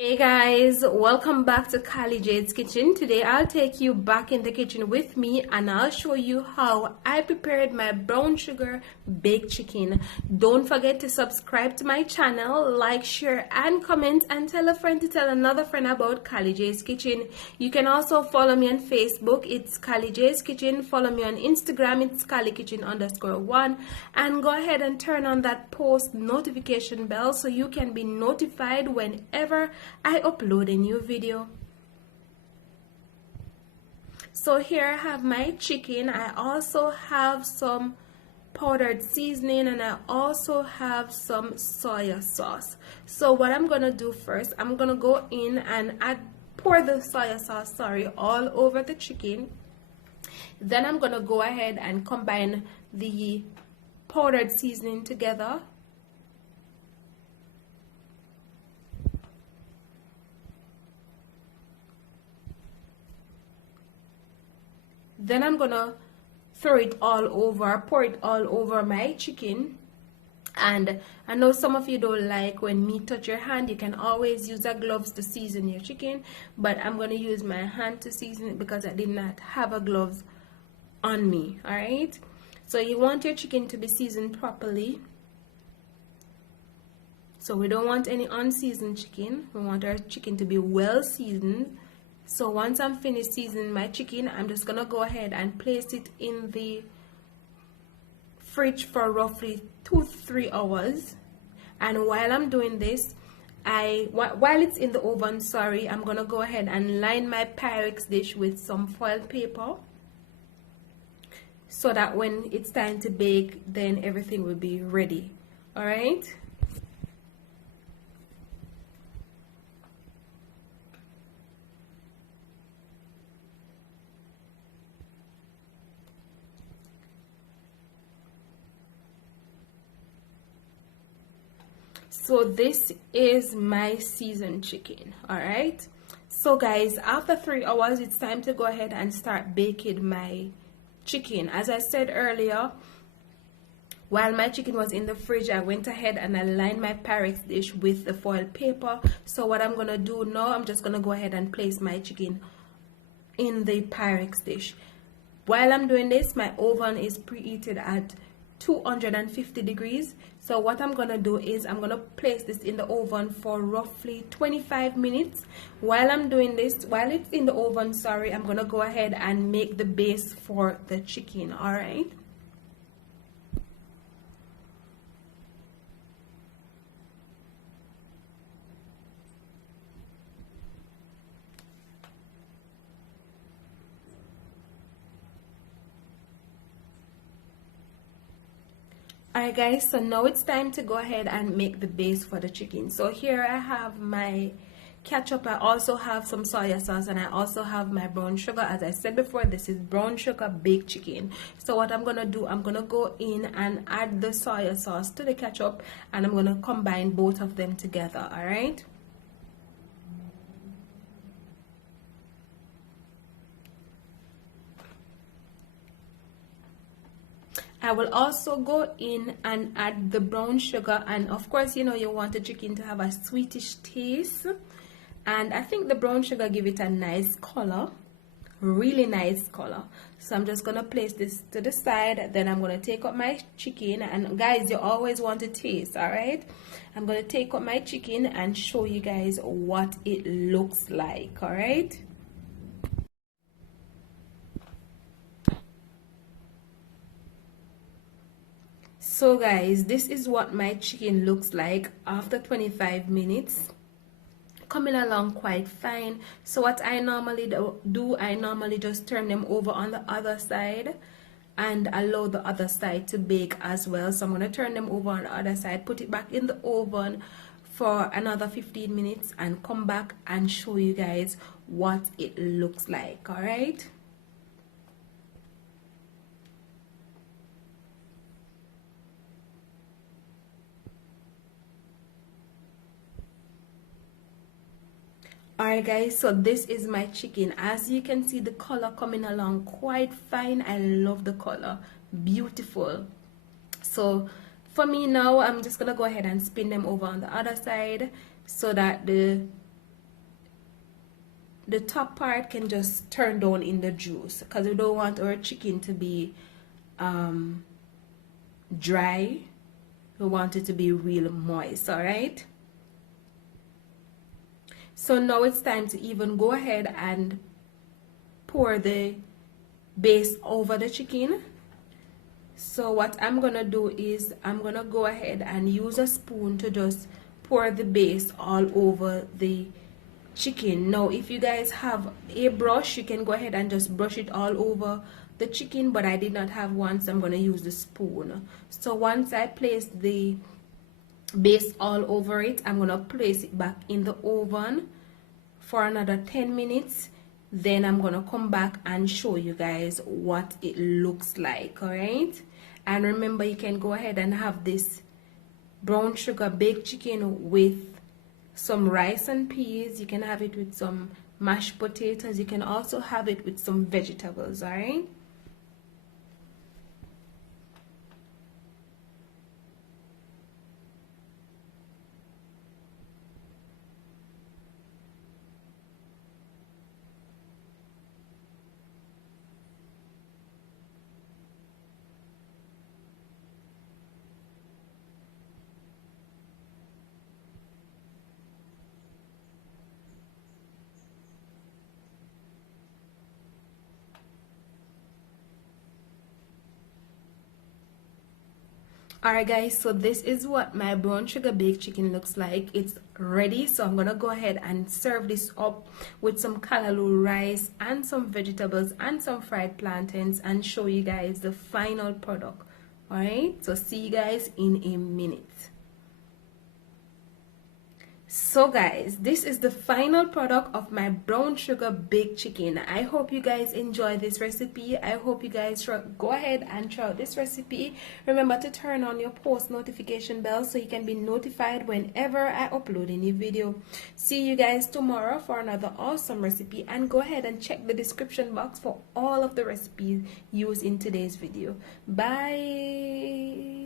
Hey guys, welcome back to Kylie Jade's Kitchen. Today I'll take you back in the kitchen with me and I'll show you how I prepared my brown sugar baked chicken. Don't forget to subscribe to my channel, like, share and comment, and tell a friend to tell another friend about Kylie Jade's Kitchen. You can also follow me on Facebook, it's Kylie Jade's Kitchen. Follow me on Instagram, it's KylieKitchen_1, and go ahead and turn on that post notification bell so you can be notified whenever I upload a new video. So here I have my chicken. I also have some powdered seasoning and I also have some soya sauce. So what I'm gonna do first, I'm gonna go in and pour the soya sauce, all over the chicken. Then I'm gonna go ahead and combine the powdered seasoning together. Then I'm gonna pour it all over my chicken. And I know some of you don't like when meat touch your hand. You can always use gloves to season your chicken, but I'm gonna use my hand to season it because I did not have a gloves on me. All right, so you want your chicken to be seasoned properly. So we don't want any unseasoned chicken. We want our chicken to be well seasoned. So once I'm finished seasoning my chicken, I'm just gonna go ahead and place it in the fridge for roughly 2 to 3 hours. And while I'm doing this, while it's in the oven, I'm gonna go ahead and line my Pyrex dish with some foil paper so that when it's time to bake, then everything will be ready. All right. So this is my seasoned chicken. All right, so guys, after 3 hours it's time to go ahead and start baking my chicken. As I said earlier, while my chicken was in the fridge, I went ahead and I lined my Pyrex dish with the foil paper. So what I'm gonna do now, I'm just gonna go ahead and place my chicken in the Pyrex dish. While I'm doing this, my oven is preheated at 250 degrees. So what I'm gonna do is I'm gonna place this in the oven for roughly 25 minutes. While I'm doing this, while it's in the oven, I'm gonna go ahead and make the base for the chicken. All right. Alright guys, so now it's time to go ahead and make the base for the chicken. So here I have my ketchup, I also have some soya sauce, and I also have my brown sugar. As I said before, this is brown sugar baked chicken. So what I'm gonna do, I'm gonna go in and add the soya sauce to the ketchup and I'm gonna combine both of them together. Alright. I will also go in and add the brown sugar, and of course, you know, you want the chicken to have a sweetish taste, and I think the brown sugar give it a nice color, really nice color. So I'm just gonna place this to the side. Then I'm gonna take up my chicken, and guys, you always want to taste. All right, I'm gonna take up my chicken and show you guys what it looks like. All right. So guys, this is what my chicken looks like after 25 minutes. Coming along quite fine. So what I normally do, I normally just turn them over on the other side and allow the other side to bake as well. So I'm going to turn them over on the other side, put it back in the oven for another 15 minutes and come back and show you guys what it looks like. All right. Alright guys, so this is my chicken. As you can see, the color coming along quite fine. I love the color, beautiful. So for me now, I'm just gonna go ahead and spin them over on the other side so that the the top part can just turn down in the juice, because we don't want our chicken to be dry. We want it to be real moist. All right, so now it's time to even go ahead and pour the base over the chicken. So what I'm gonna do is I'm gonna go ahead and use a spoon to just pour the base all over the chicken. Now if you guys have a brush, you can go ahead and just brush it all over the chicken, but I did not have one, so I'm gonna use the spoon. So once I place the base all over it, I'm gonna place it back in the oven for another 10 minutes. Then I'm gonna come back and show you guys what it looks like. All right, and remember, you can go ahead and have this brown sugar baked chicken with some rice and peas. You can have it with some mashed potatoes. You can also have it with some vegetables. All right, alright guys, so this is what my brown sugar baked chicken looks like. It's ready, so I'm gonna go ahead and serve this up with some callaloo rice and some vegetables and some fried plantains and show you guys the final product. Alright, so see you guys in a minute. So guys, this is the final product of my brown sugar baked chicken. I hope you guys enjoy this recipe. I hope you guys go ahead and try out this recipe. Remember to turn on your post notification bell so you can be notified whenever I upload a new video. See you guys tomorrow for another awesome recipe, and go ahead and check the description box for all of the recipes used in today's video. Bye.